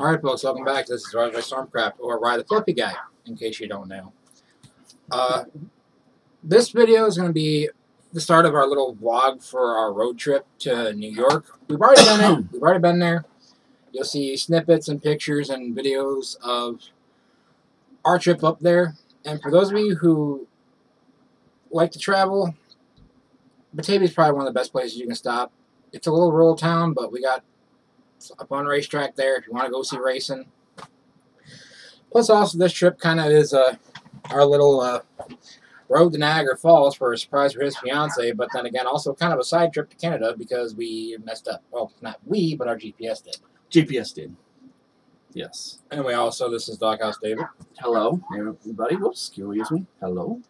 Alright folks, welcome back. This is Rise by Stormcraft, or Ride the Flippy Guy, in case you don't know. This video is going to be the start of our little vlog for our road trip to New York. We've already done it. We've already been there. You'll see snippets and pictures and videos of our trip up there. And for those of you who like to travel, Batavia is probably one of the best places you can stop. It's a little rural town, but we got a fun racetrack there if you want to go see racing. Plus, also, this trip kind of is our little road to Niagara Falls for a surprise for his fiance, but then again, also kind of a side trip to Canada because we messed up. Well, not we, but our GPS did. GPS did. Yes. And we also, this is Doghouse David. Hello, everybody. Whoops, excuse me. Hello.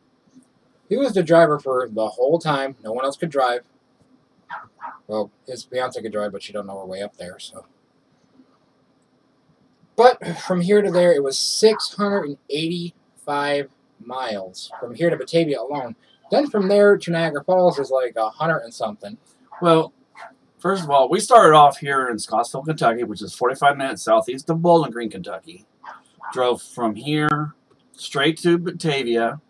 He was the driver for the whole time. No one else could drive. Well, his fiance could drive, but she don't know her way up there, so. But from here to there, it was 685 miles from here to Batavia alone. Then from there to Niagara Falls is like 100 and something. Well, first of all, we started off here in Scottsville, Kentucky, which is 45 minutes southeast of Bowling Green, Kentucky. Drove from here straight to Batavia.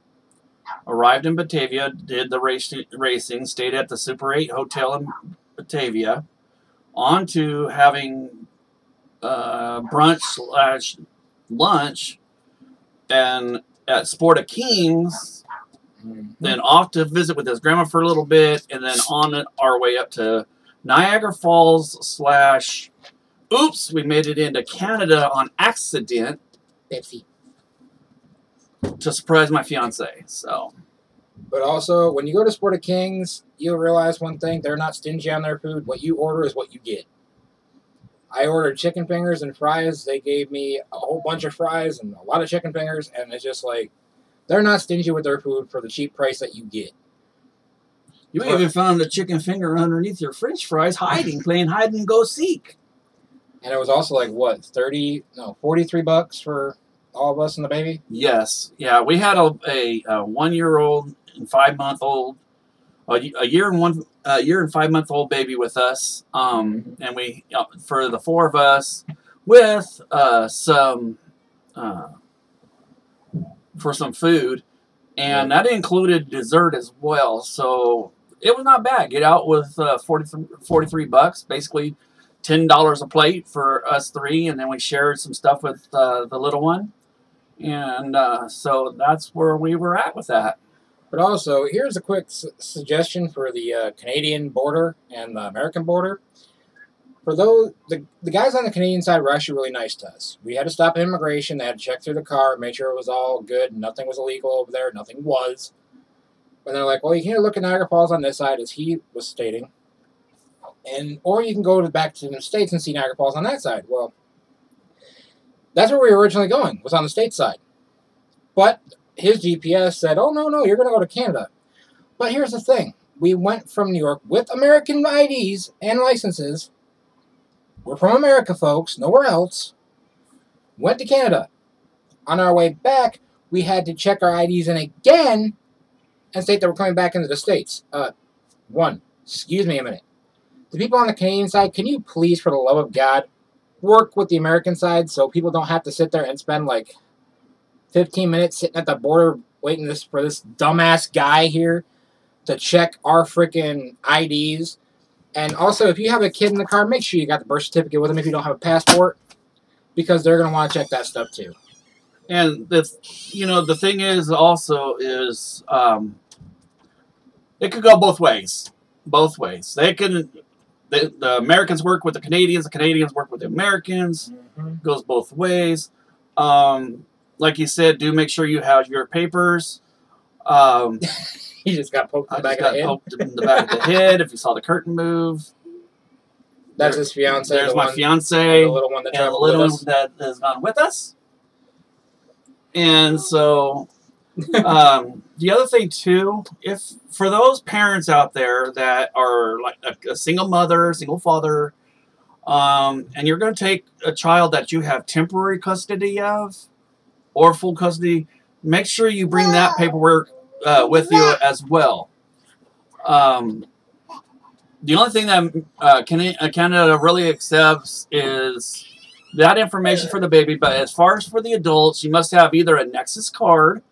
Arrived in Batavia, did the racing, stayed at the Super 8 Hotel in Batavia, on to having brunch/lunch and at Sport of Kings, then off to visit with his grandma for a little bit, and then on our way up to Niagara Falls / oops, we made it into Canada on accident. Pepsi. To surprise my fiance, so. But also, when you go to Sport of Kings, you'll realize one thing: they're not stingy on their food. What you order is what you get. I ordered chicken fingers and fries. They gave me a whole bunch of fries and a lot of chicken fingers, and it's just like they're not stingy with their food for the cheap price that you get. You even found a chicken finger underneath your French fries, playing hide and go seek. And it was also like what, 43 bucks for all of us and the baby? Yes. Yeah, we had a 1-year-old and 5-month-old, a year and 5-month-old baby with us. And we, for the 4 of us, with some for some food, and that included dessert as well. So it was not bad. Get out with 43 bucks, basically $10 a plate for us 3, and then we shared some stuff with the little one. And so that's where we were at with that. But also, here's a quick suggestion for the Canadian border and the American border. For those, the guys on the Canadian side were actually really nice to us. We had to stop at immigration. They had to check through the car, make sure it was all good. Nothing was illegal over there. Nothing was. And they're like, well, you can't look at Niagara Falls on this side, as he was stating. Or you can go back to the States and see Niagara Falls on that side. Well, that's where we were originally going, was on the state side. But his GPS said, oh, no, you're going to go to Canada. But here's the thing. We went from New York with American IDs and licenses. We're from America, folks, nowhere else. Went to Canada. On our way back, we had to check our IDs in again and state that we're coming back into the States. Excuse me a minute. The people on the Canadian side, can you please, for the love of God, work with the American side so people don't have to sit there and spend like 15 minutes sitting at the border waiting for this dumbass guy here to check our freaking IDs. And also, if you have a kid in the car, make sure you got the birth certificate with them if you don't have a passport, because they're going to want to check that stuff too. And the thing is also is it could go both ways. Both ways. They can. The Americans work with the Canadians work with the Americans. Goes both ways. Like you said, do make sure you have your papers. He just got poked in the back of the head. If you saw the curtain move. That's his fiance. There's my fiance. The little one that and the little one that has gone with us. And so, the other thing too, if for those parents out there that are like a single mother, single father, and you're going to take a child that you have temporary custody of or full custody, make sure you bring that paperwork with you as well. The only thing that Canada really accepts is that information for the baby. But as far as for the adults, you must have either a Nexus card,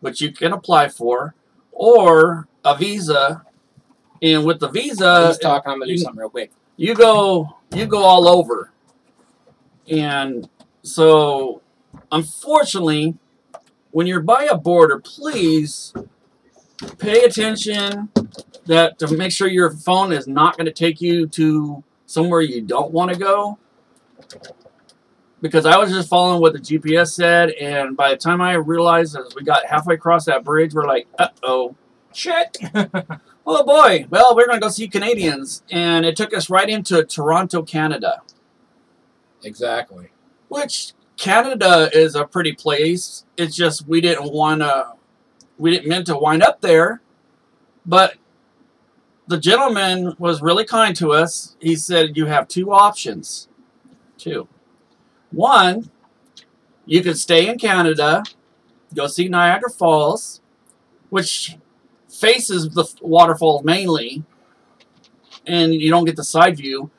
which you can apply for, or a visa. And with the visa, He's talking. I'm gonna do something real quick. You go all over. And so, unfortunately, when you're by a border, please pay attention to make sure your phone is not going to take you to somewhere you don't want to go. Because I was just following what the GPS said, and by the time I realized as we got halfway across that bridge, we're like, uh-oh, shit. Oh boy, well, we're going to go see Canadians. And it took us right into Toronto, Canada. Exactly. Which, Canada is a pretty place. It's just we didn't meant to wind up there. But the gentleman was really kind to us. He said, you have two options. Two. One, you could stay in Canada, go see Niagara Falls, which faces the waterfalls mainly, and you don't get the side view.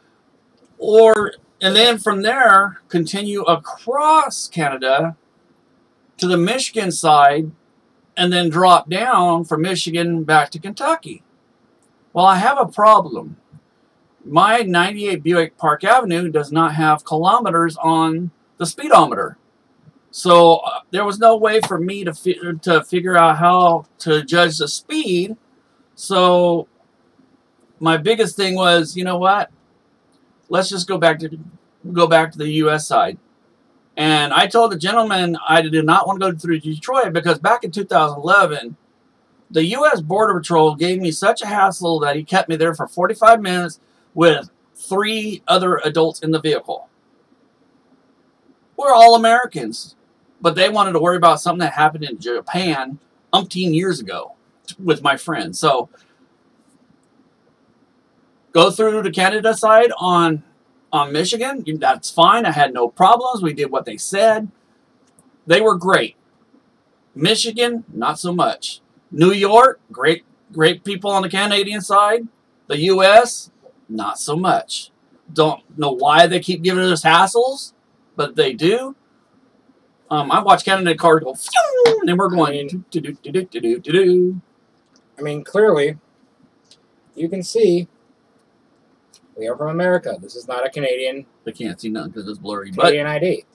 And then from there, continue across Canada to the Michigan side, and then drop down from Michigan back to Kentucky. Well, I have a problem. My 98 Buick Park Avenue does not have kilometers on the speedometer. So there was no way for me to figure out how to judge the speed. So my biggest thing was, you know what? Let's just go back to the U.S. side. And I told the gentleman I did not want to go through Detroit because back in 2011, the U.S. Border Patrol gave me such a hassle that he kept me there for 45 minutes with 3 other adults in the vehicle. We're all Americans, but they wanted to worry about something that happened in Japan umpteen years ago with my friend. So go through the Canada side on Michigan. That's fine. I had no problems. We did what they said. They were great. Michigan, not so much. New York, great people on the Canadian side. The U.S., not so much. Don't know why they keep giving us hassles, but they do. I watch Canada cars go, phew, and we're going, I mean, clearly, you can see we are from America. This is not a Canadian. They can't see nothing because it's blurry. Canadian ID.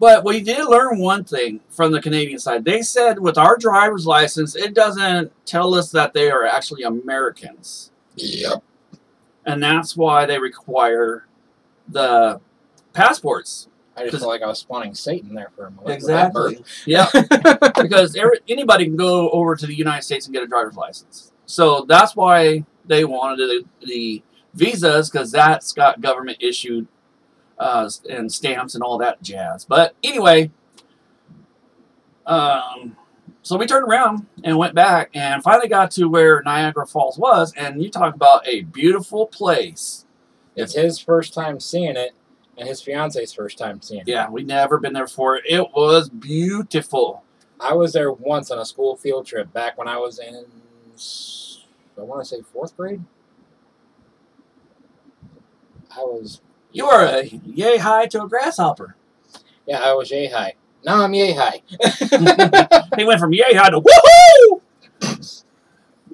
But we did learn one thing from the Canadian side. They said with our driver's license, it doesn't tell us that they are actually Americans. Yep. And that's why they require the passports. I just felt like I was spawning Satan there for a moment. Exactly. Yeah. Because anybody can go over to the United States and get a driver's license. So that's why they wanted the visas, because that's got government issued and stamps and all that jazz. But anyway, so we turned around and went back and finally got to where Niagara Falls was. And you talk about a beautiful place. It's his first time seeing it, and his fiance's first time seeing it. Yeah, we'd never been there before. It was beautiful. I was there once on a school field trip back when I was in, I want to say 4th grade. You are a yay high to a grasshopper. Yeah, I was yay high. Now I'm yay high. He went from yay high to woohoo!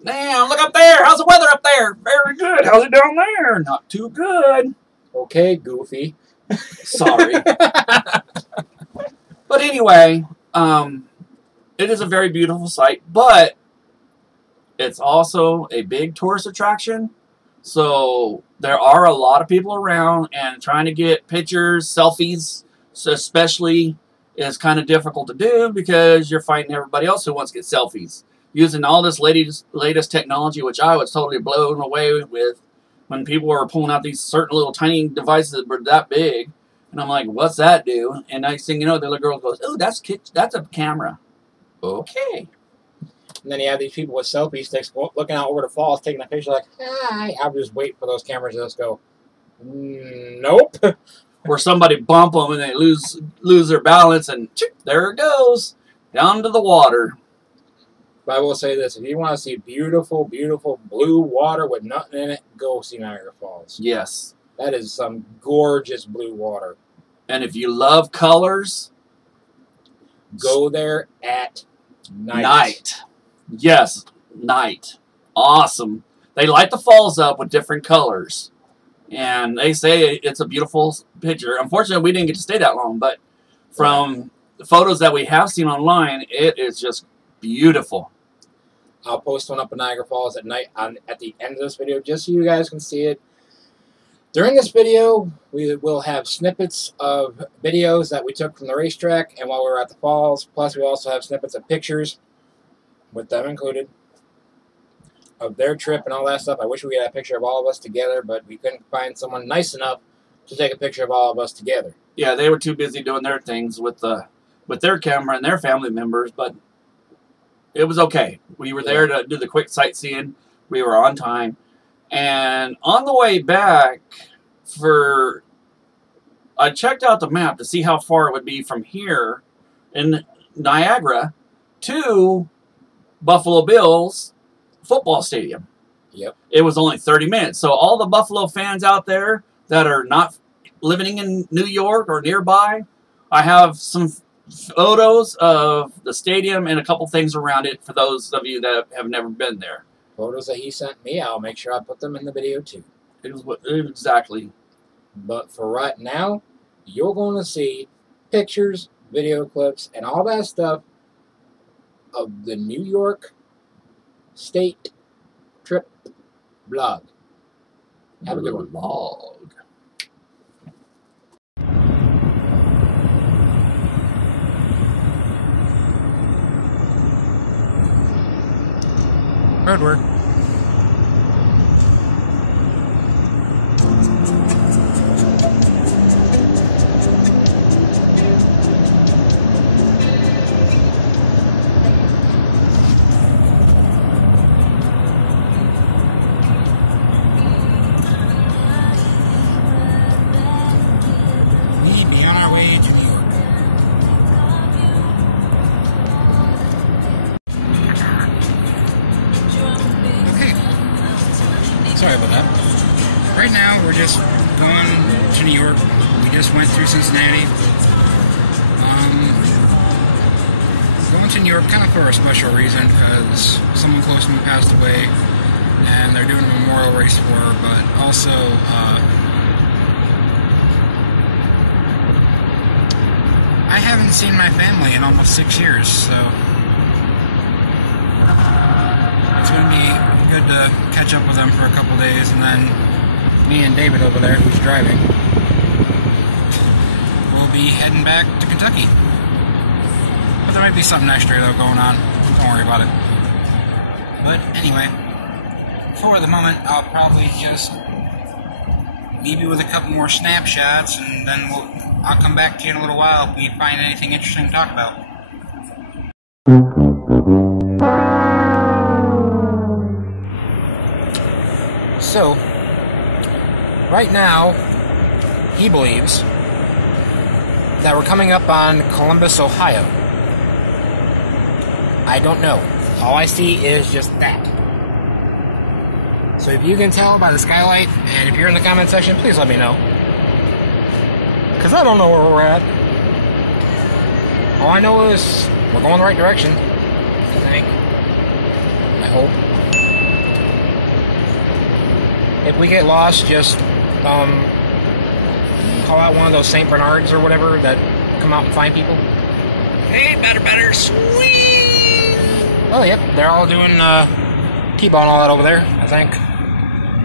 Damn, look up there. How's the weather up there? Very good. How's it down there? Not too good. Okay, Goofy. Sorry. But anyway, it is a very beautiful site, but it's also a big tourist attraction. So there are a lot of people around, and trying to get pictures, selfies, especially, is kind of difficult to do because you're fighting everybody else who wants to get selfies. Using all this latest technology, which I was totally blown away with when people were pulling out these certain little tiny devices that were that big. And I'm like, what's that do? And next thing you know, the little girl goes, oh, that's a camera. Okay. And then you have these people with selfie sticks looking out over the falls, taking a picture like, hi. I'm just waiting for those cameras to just go, nope. Or somebody bump them and they lose their balance, and there it goes, down to the water. But I will say this, if you want to see beautiful, beautiful blue water with nothing in it, go see Niagara Falls. Yes. That is some gorgeous blue water. And if you love colors, go there at night. Yes, night. Awesome. They light the falls up with different colors. And they say it's a beautiful picture. Unfortunately, we didn't get to stay that long, but from the photos that we have seen online, it is just beautiful. I'll post one up in Niagara Falls at night at the end of this video, just so you guys can see it. During this video, we will have snippets of videos that we took from the racetrack and while we were at the falls. Plus, we also have snippets of pictures, with them included, of their trip and all that stuff. I wish we had a picture of all of us together, but we couldn't find someone nice enough to take a picture of all of us together. Yeah, they were too busy doing their things with their camera and their family members, but it was okay. We were there to do the quick sightseeing. We were on time. And on the way back, I checked out the map to see how far it would be from here in Niagara to Buffalo Bills football stadium. Yep. It was only 30 minutes. So all the Buffalo fans out there that are not living in New York or nearby, I have some photos of the stadium and a couple things around it for those of you that have never been there. Photos that he sent me, I'll make sure I put them in the video too. Exactly. But for right now, you're going to see pictures, video clips, and all that stuff of the New York State trip vlog. Have a good one. Vlog. Road work. We be on our way to New York. Sorry about that. Right now, we're just going to New York. We just went through Cincinnati. Going to New York kind of for a special reason, because someone close to me passed away, and they're doing a memorial race for her, but also, I haven't seen my family in almost 6 years, so it's going to be good to catch up with them for a couple days, and then me and David over there, who's driving, we'll be heading back to Kentucky. But there might be something extra though going on. Don't worry about it. But anyway, for the moment, I'll probably just leave you with a couple more snapshots, and then I'll come back to you in a little while if we find anything interesting to talk about. So, right now, he believes that we're coming up on Columbus, Ohio. I don't know. All I see is just that. So if you can tell by the skylight, and if you're in the comment section, please let me know. Because I don't know where we're at. All I know is we're going the right direction. I think. I hope. If we get lost, just call out one of those St. Bernards or whatever that come out and find people. Hey, better, sweet! Oh, yep, they're all doing T-ball and all that over there, I think.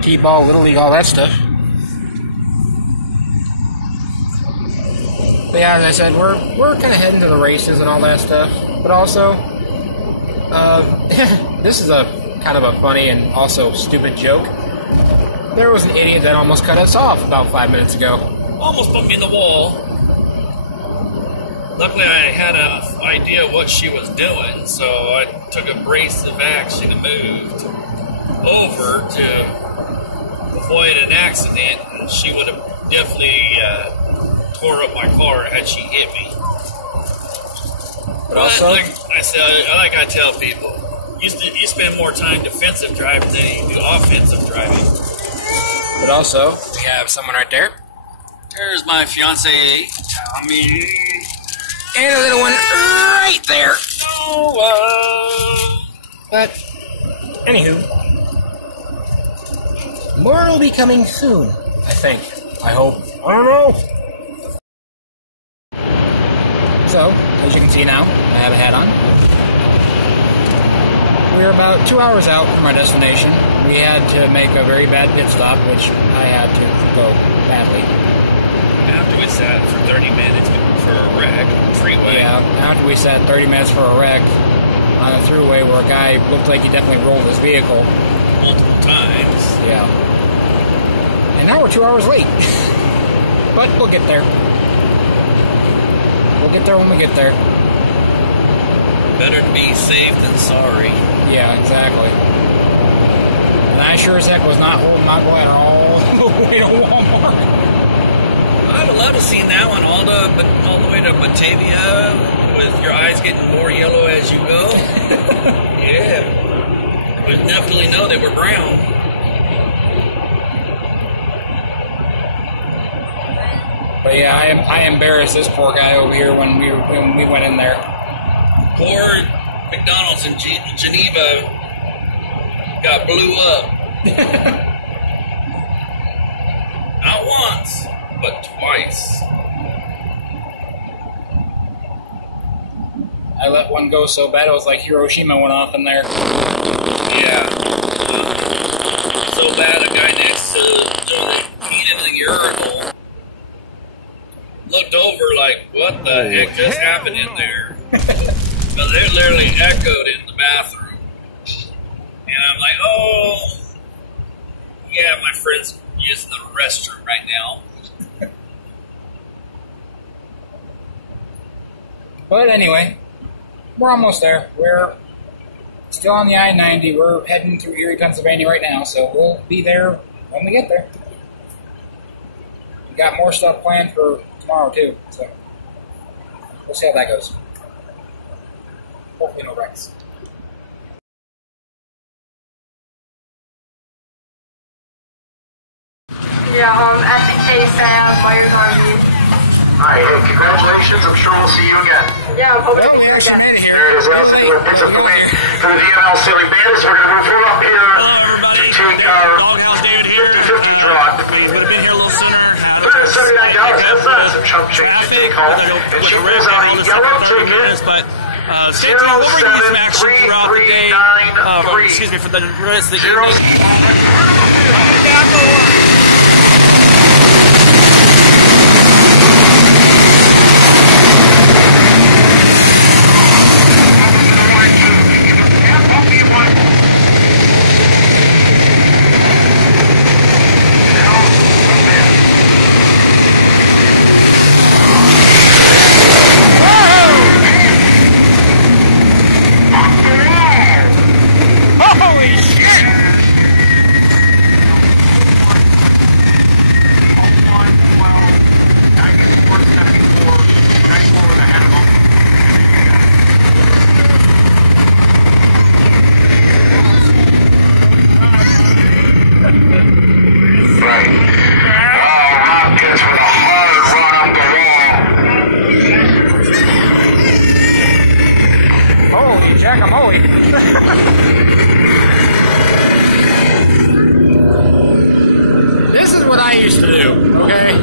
T-ball, Little League, all that stuff. But yeah, as I said, we're kind of heading to the races and all that stuff. But also, this is a kind of a funny and also stupid joke. There was an idiot that almost cut us off about 5 minutes ago. Almost put me in the wall. Luckily, I had an idea what she was doing, so I took a brace of action and moved over to avoid an accident, and she would have definitely tore up my car had she hit me. But also, like I tell people, you spend more time defensive driving than you do offensive driving. But also, we have someone right there. There's my fiance, Tommy. And a little one right there. Noah. But, anywho, more will be coming soon, I think. I hope. I don't know. So, as you can see now, I have a hat on. We're about 2 hours out from our destination. We had to make a very bad pit stop, which I had to go badly. After we sat for 30 minutes for a wreck on the freeway. Yeah, after we sat 30 minutes for a wreck on the thruway where a guy looked like he definitely rolled his vehicle. Multiple times. Yeah. And now we're 2 hours late. But we'll get there. We'll get there when we get there. Better to be safe than sorry. Yeah, exactly. And I sure as heck was not holding my glad all the way to Walmart. I'd have loved to see that one all the way to Batavia with your eyes getting more yellow as you go. Yeah. You would definitely know they were brown. But yeah, I embarrassed this poor guy over here when we went in there. Poor McDonald's in Geneva got blew up. Not once, but twice. I let one go so bad it was like Hiroshima went off in there. Yeah. So bad a guy next to peed in the urinal looked over like, what the heck just happened in there? But they're literally echoed in the bathroom. And I'm like, oh, yeah, my friend's using the restroom right now. But anyway, we're almost there. We're still on the I-90. We're heading through Erie, Pennsylvania right now, so we'll be there when we get there. We got more stuff planned for tomorrow, too, so we'll see how that goes. Hopefully no wrecks. Yeah, at the KFAB, Myers RV. Alright, hey, congratulations. I'm sure we'll see you again. Yeah, I'm hoping to be here again. There it is, Elsie. We're picks up the win for the DML Sailing Bandits. We're going to move her up here to take our 50-50 draw. Would have been here a little sooner. $379. That's not some chump change to take home. And she moves on a yellow ticket. But stay tuned. We'll bring you some action throughout the day. Excuse me, for the rest of the evening. This is what I used to do, okay?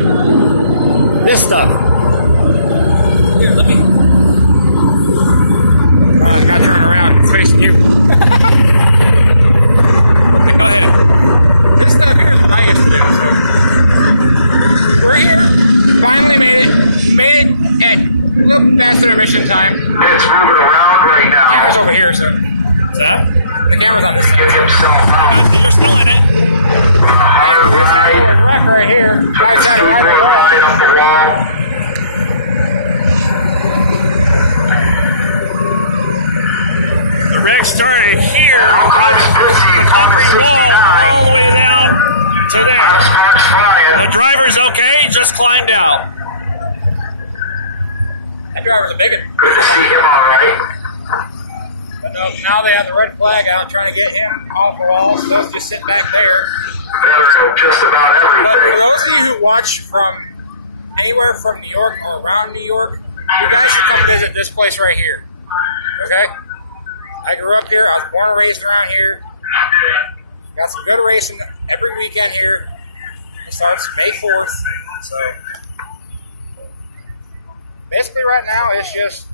This stuff. Here, let me... I'll turn around and face you. This stuff here is what I used to do. We're here. Finally made it at a little faster mission time. It's moving around right now. It's over here, sir. What's that? The camera's on this side. Get himself out. On a hard ride. Right here. Took the skateboard ride up the wall. The wreck started here. Now comes Brissy, Thomas 69. To there. Out of sparks flying. The driver's okay, just climbed out. That driver's a bigot. Good to see him all right. But no, now they have the red flag out trying to get him off the wall, so that's just sitting back there. Better of just about For everything. those of you who watch from anywhere from New York or around New York, you guys should come visit this place right here. Okay? I grew up here. I was born and raised around here. Got some good racing every weekend here. It starts May 4th. So, basically right now, it's just,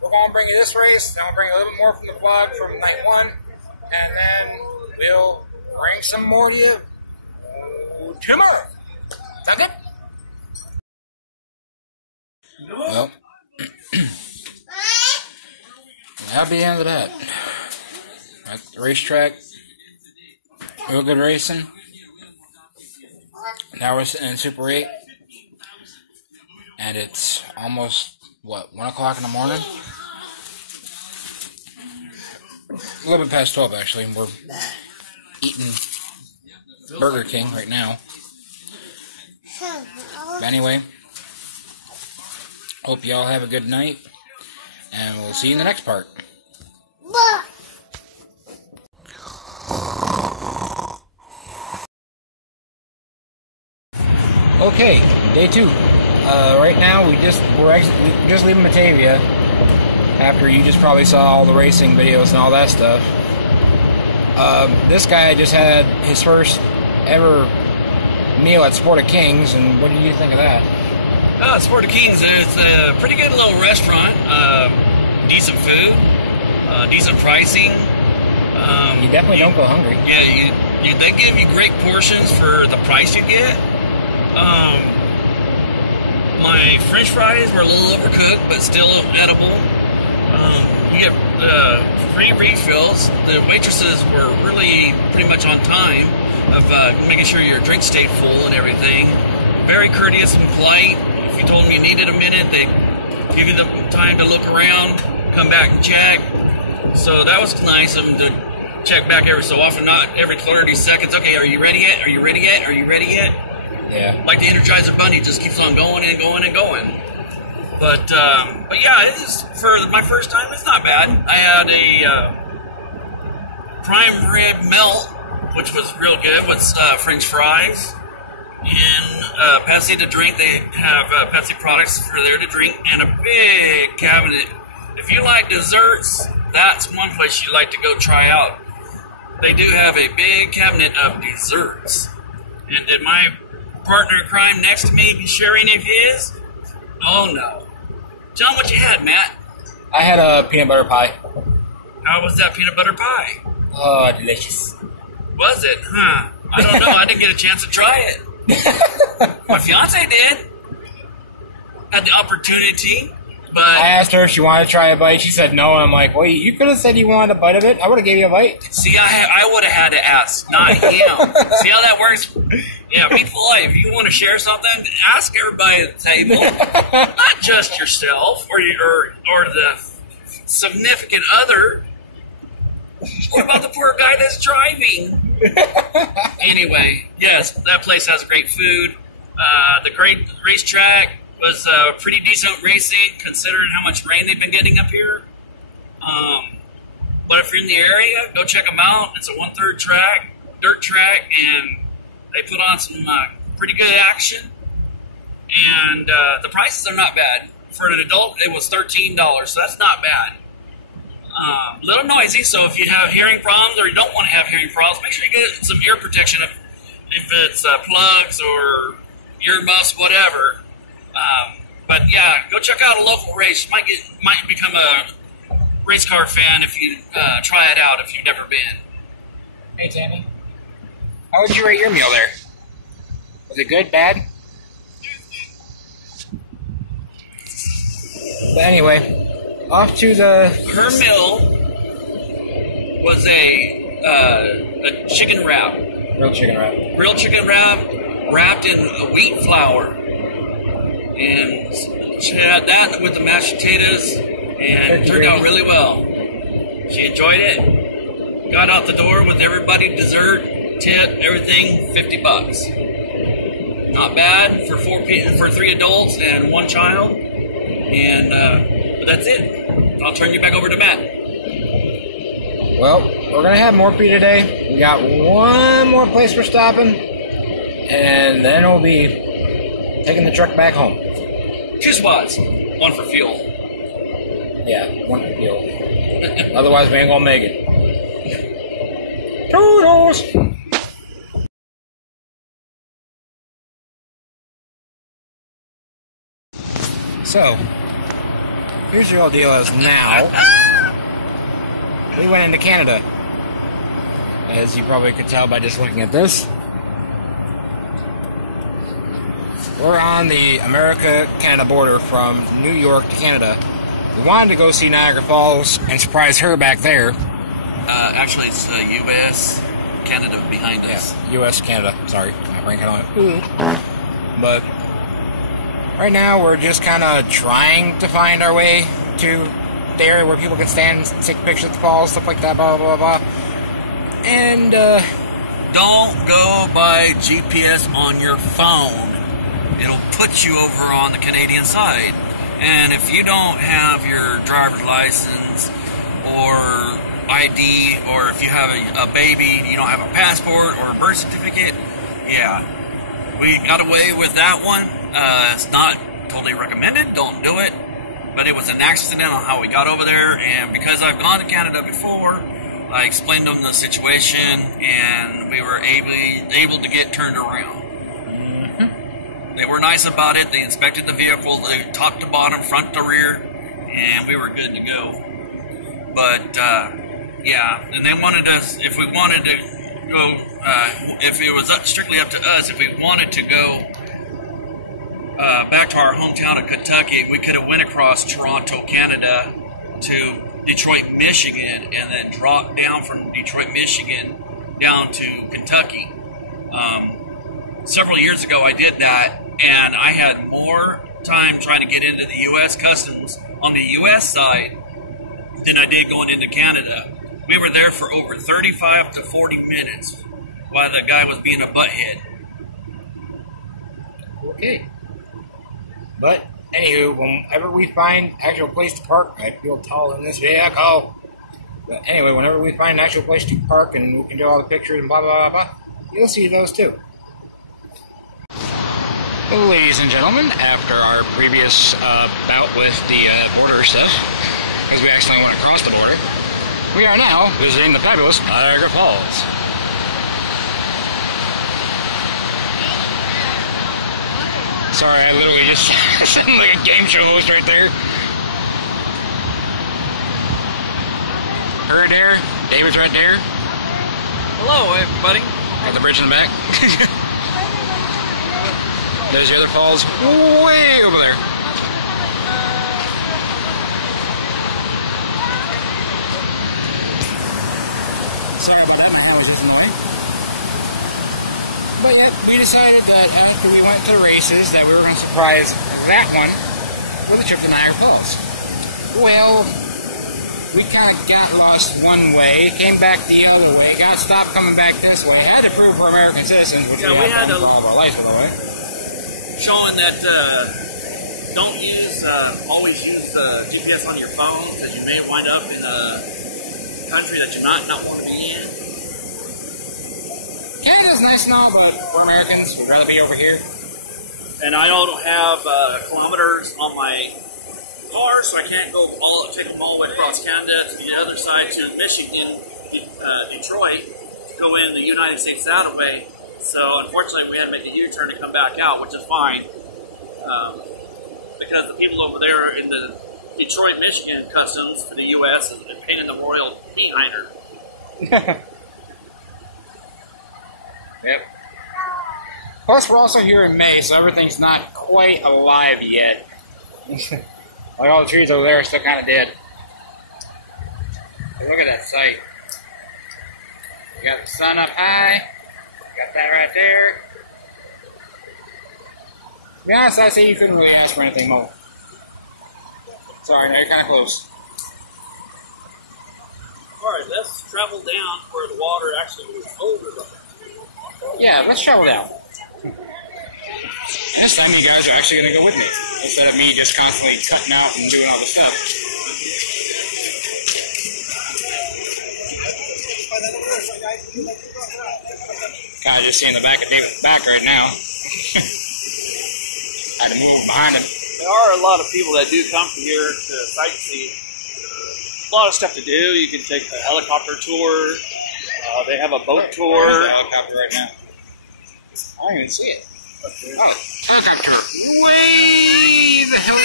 we're going to bring you this race, then we'll bring you a little bit more from the vlog from night 1, and then we'll bring some more to you tomorrow. Sound good? Well, that'll be the end of that. At the racetrack, real good racing. Now we're sitting in Super 8, and it's almost, 1 o'clock in the morning? A little bit past 12, actually, and we're eating Burger King right now. But anyway, hope y'all have a good night, and we'll see you in the next part. Okay, day 2. Right now we're just leaving Batavia after you just probably saw all the racing videos and all that stuff. This guy just had his first ever meal at Sport of Kings, and what did you think of that? Sport of Kings, it's a pretty good little restaurant. Decent food, decent pricing. You definitely don't go hungry. Yeah, they give you great portions for the price you get. My French fries were a little overcooked, but still edible. You get free refills. The waitresses were really pretty much on time of making sure your drink stayed full and everything. Very courteous and polite. If you told them you needed a minute, they'd give you the time to look around, come back and check. So that was nice of them to check back every so often, not every 30 seconds. Okay, are you ready yet? Are you ready yet? Are you ready yet? Yeah. Like the Energizer Bunny, just keeps on going and going and going. But yeah, it is, for my first time, it's not bad. I had a prime rib melt, which was real good with French fries. And Pepsi to drink. They have Pepsi products for there to drink, and a big cabinet. If you like desserts, that's one place you like to go try out. They do have a big cabinet of desserts. And did my partner in crime next to me be sharing any of his? Oh no. Tell him what you had, Matt. I had a peanut butter pie. How was that peanut butter pie? Oh, delicious. Was it? Huh. I don't know. I didn't get a chance to try it. My fiance did. Had the opportunity, but I asked her if she wanted to try a bite. She said no, and I'm like, well, you could have said you wanted a bite of it. I would have gave you a bite. See, I would have had to ask, not him. See how that works? Yeah, be polite. If you want to share something, ask everybody at the table, not just yourself or the significant other. What about the poor guy that's driving? Anyway, yes, that place has great food. The great racetrack was pretty decent racing, considering how much rain they've been getting up here. But if you're in the area, go check them out. It's a 1/3 track, dirt track, and they put on some pretty good action. And the prices are not bad. For an adult, it was $13, so that's not bad. A little noisy, so if you have hearing problems or you don't want to have hearing problems, make sure you get some ear protection if it's plugs or earmuffs, whatever. But yeah, go check out a local race. You might become a race car fan if you try it out if you've never been. Hey, Tammy. How would you rate your meal there? Was it good, bad? But anyway, off to the... Her meal was a chicken wrap. Grilled chicken wrap. Grilled chicken wrap wrapped in wheat flour. And she had that with the mashed potatoes, and it turned out really well. She enjoyed it. Got out the door with everybody, dessert, tip, everything, $50. Not bad for 3 adults and 1 child. And but that's it. I'll turn you back over to Matt. Well, we're going to have more for you today. We got one more place we're stopping, and then we'll be taking the truck back home. 2 spots. 1 for fuel. Yeah, 1 for fuel. Otherwise, we ain't going to make it. Toodles! So, here's your all deal as now. We went into Canada, as you probably could tell by just looking at this. We're on the America-Canada border from New York to Canada. We wanted to go see Niagara Falls and surprise her back there. Actually, it's U.S., Canada behind us. Yeah, U.S., Canada. Sorry, my brain kind of went. But right now, we're just kind of trying to find our way to the area where people can stand, take pictures of the falls, stuff like that, blah, blah, blah, blah. And, don't go by GPS on your phone. It'll put you over on the Canadian side. And if you don't have your driver's license or ID, or if you have a baby, you don't have a passport or a birth certificate, yeah. We got away with that one. It's not totally recommended. Don't do it. But it was an accident on how we got over there. And because I've gone to Canada before, I explained to them the situation, and we were able to get turned around. They were nice about it. They inspected the vehicle, they top to bottom, front to rear, and we were good to go. But, yeah, and they wanted us, if we wanted to go, if it was strictly up to us, if we wanted to go back to our hometown of Kentucky, we could have went across Toronto, Canada to Detroit, Michigan, and then dropped down from Detroit, Michigan down to Kentucky. Several years ago I did that, and I had more time trying to get into the U.S. Customs on the U.S. side than I did going into Canada. We were there for over 35 to 40 minutes while the guy was being a butthead. okay. But, anywho, whenever we find actual place to park, I feel tall in this vehicle. But anyway, whenever we find an actual place to park and we can do all the pictures and blah, blah, blah, blah, you'll see those too. Ladies and gentlemen, after our previous bout with the border stuff, because we accidentally went across the border, we are now visiting the fabulous Niagara Falls. Sorry, I literally just sounded like a game show host right there. Her there, David's right there. Hello, everybody. Got the bridge in the back. There's the other falls way over there. Sorry about that, my hair was just annoying. But yeah, we decided that after we went to the races that we were going to surprise that one with a trip to Niagara Falls. Well, we kind of got lost one way, came back the other way, got stopped coming back this way. Had to prove we're American citizens, which we had to all of our lives, by the way. Showing that don't use, always use GPS on your phone, because you may wind up in a country that you might not want to be in. Canada's nice and all, but we're Americans. We'd rather be over here. And I don't have kilometers on my car, so I can't go take them all the way across Canada to the other side to Michigan, Detroit, to go in the United States that way. So unfortunately, we had to make a U-turn to come back out, which is fine, because the people over there in the Detroit, Michigan customs for the U.S. is painting the royal behind her. Yep. Plus, we're also here in May, so everything's not quite alive yet. Like all the trees over there are still kind of dead. Hey, look at that sight. You got the sun up high. Got that right there. To be honest, I say you couldn't really ask for anything more. Sorry, now you're kind of close. Alright, let's travel down where the water actually moves over. Yeah, let's travel down. This time you guys are actually going to go with me, instead of me just constantly cutting out and doing all this stuff. Kind of just seeing the back of David's back right now. Had to move behind him. There are a lot of people that do come from here to sightsee. A lot of stuff to do. You can take a helicopter tour. They have a boat tour. There's the helicopter right now. I don't even see it. Oh, helicopter. Way the hell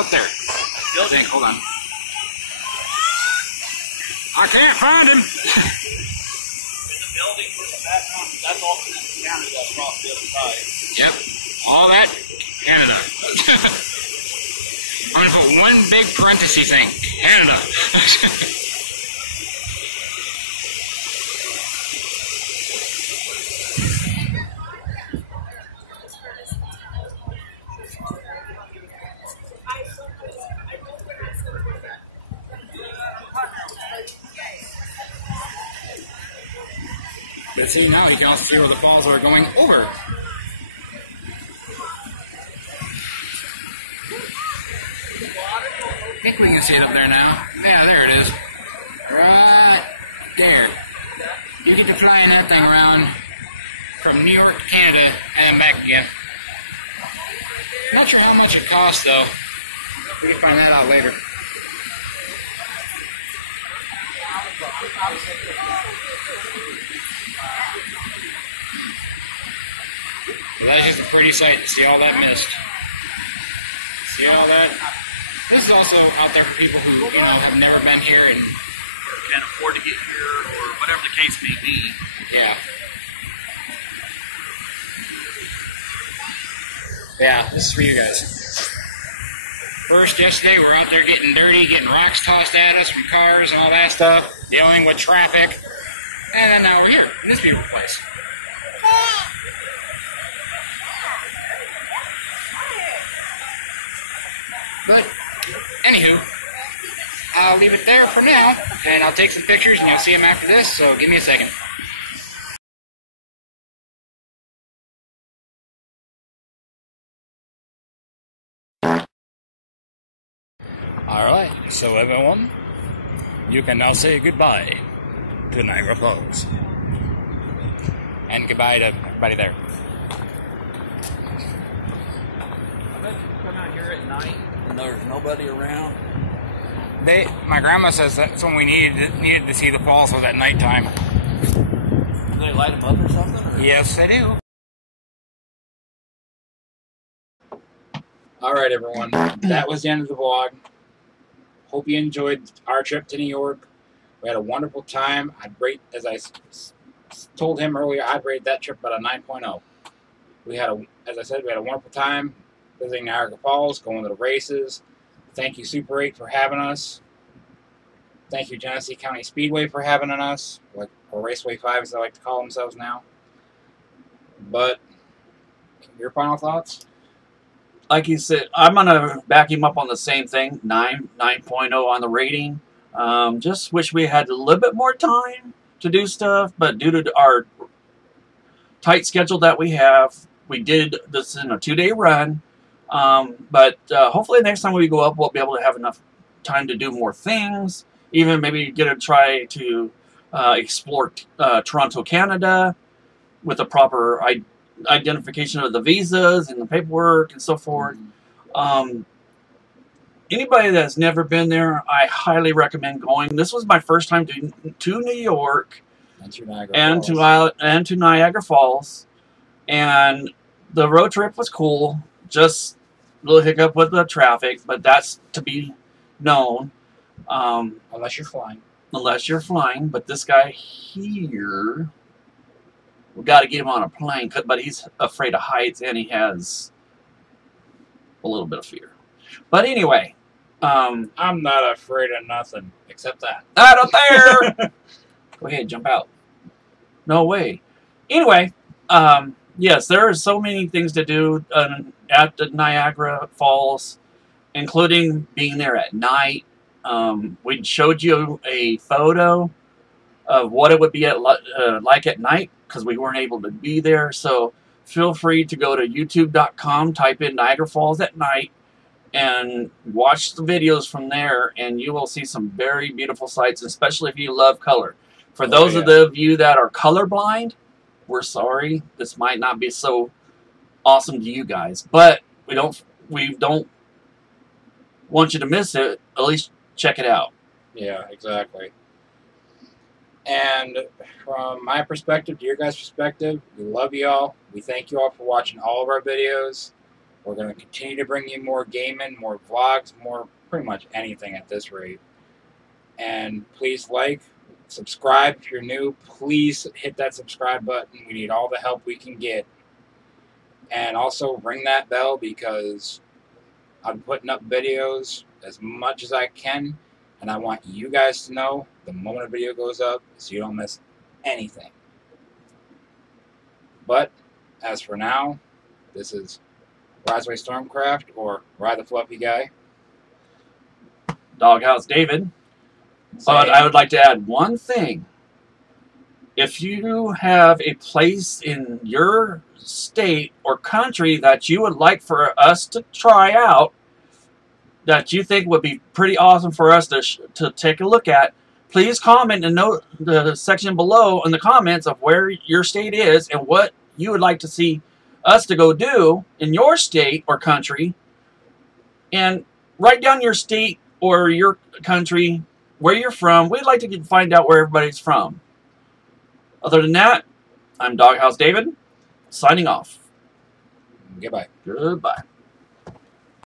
up there. Building. Hold on. I can't find him. The building for the background, that's all Canada across the other side. Yep. All that, Canada. I'm going to put one big parenthesis thing. Canada. But see, now you can also see where the falls are going over. I think we can see it up there now. Yeah, there it is. Right there. You get to fly in that thing around from New York to Canada and back again. Not sure how much it costs though. We can find that out later. Well, that's just a pretty sight to see all that mist. See all that? This is also out there for people who, you know, have never been here and Can't afford to get here, or whatever the case may be. yeah. Yeah, this is for you guys. First, yesterday, we're out there getting dirty, getting rocks tossed at us from cars and all that stuff, dealing with traffic. And then now we're here, in this beautiful place. But, anywho, I'll leave it there for now, and I'll take some pictures, and you'll see them after this, so give me a second. Alright, so everyone, you can now say goodbye to Niagara Falls. And goodbye to everybody there. I bet you come out here at night and there's nobody around. My grandma says that's when we needed to see the falls was at nighttime. Do they light them up or something? Or? Yes, they do. Alright everyone, that was the end of the vlog. Hope you enjoyed our trip to New York. We had a wonderful time. I'd rate, as I told him earlier, I'd rate that trip about a 9.0. We had as I said, we had a wonderful time visiting Niagara Falls, going to the races. Thank you Super 8 for having us. Thank you Genesee County Speedway for having us, or Raceway 5 as they like to call themselves now. But your final thoughts? Like you said, I'm gonna back him up on the same thing. 9.0 on the rating. Just wish we had a little bit more time to do stuff, but due to our tight schedule that we have, we did this in a 2-day run. But hopefully next time we go up, we'll be able to have enough time to do more things. Even maybe get a try to explore Toronto, Canada, with the proper identification of the visas and the paperwork and so forth. Anybody that's never been there, I highly recommend going. This was my first time to New York and to Niagara Falls, and the road trip was cool. Just a little hiccup with the traffic, but that's to be known. Unless you're flying. Unless you're flying, but this guy here, we got to get him on a plane, but he's afraid of heights and he has a little bit of fear. But anyway, I'm not afraid of nothing except that. Out up there! Go ahead, jump out. No way. Anyway, yes, there are so many things to do at the Niagara Falls, including being there at night. We showed you a photo of what it would be like at night, because we weren't able to be there. So feel free to go to youtube.com, type in Niagara Falls at night, and watch the videos from there, and you will see some very beautiful sights, especially if you love color. For those of you that are colorblind, we're sorry. This might not be so awesome to you guys, but we don't want you to miss it. At least check it out. Yeah, exactly. And from my perspective to your guys' perspective, we love you all. We thank you all for watching all of our videos. We're going to continue to bring you more gaming, more vlogs, more pretty much anything at this rate. And please like, subscribe if you're new. Please hit that subscribe button. We need all the help we can get. And also ring that bell because I'm putting up videos as much as I can. And I want you guys to know the moment a video goes up so you don't miss anything. But as for now, this is Riseway Stormcraft, or Ride the Fluffy Guy. Doghouse David. But I would like to add one thing. If you have a place in your state or country that you would like for us to try out, that you think would be pretty awesome for us to take a look at, please comment and note the section below in the comments of where your state is and what you would like to see us to go do in your state or country. And write down your state or your country, where you're from. We'd like to find out where everybody's from. Other than that, I'm Doghouse David, signing off. Goodbye. Goodbye.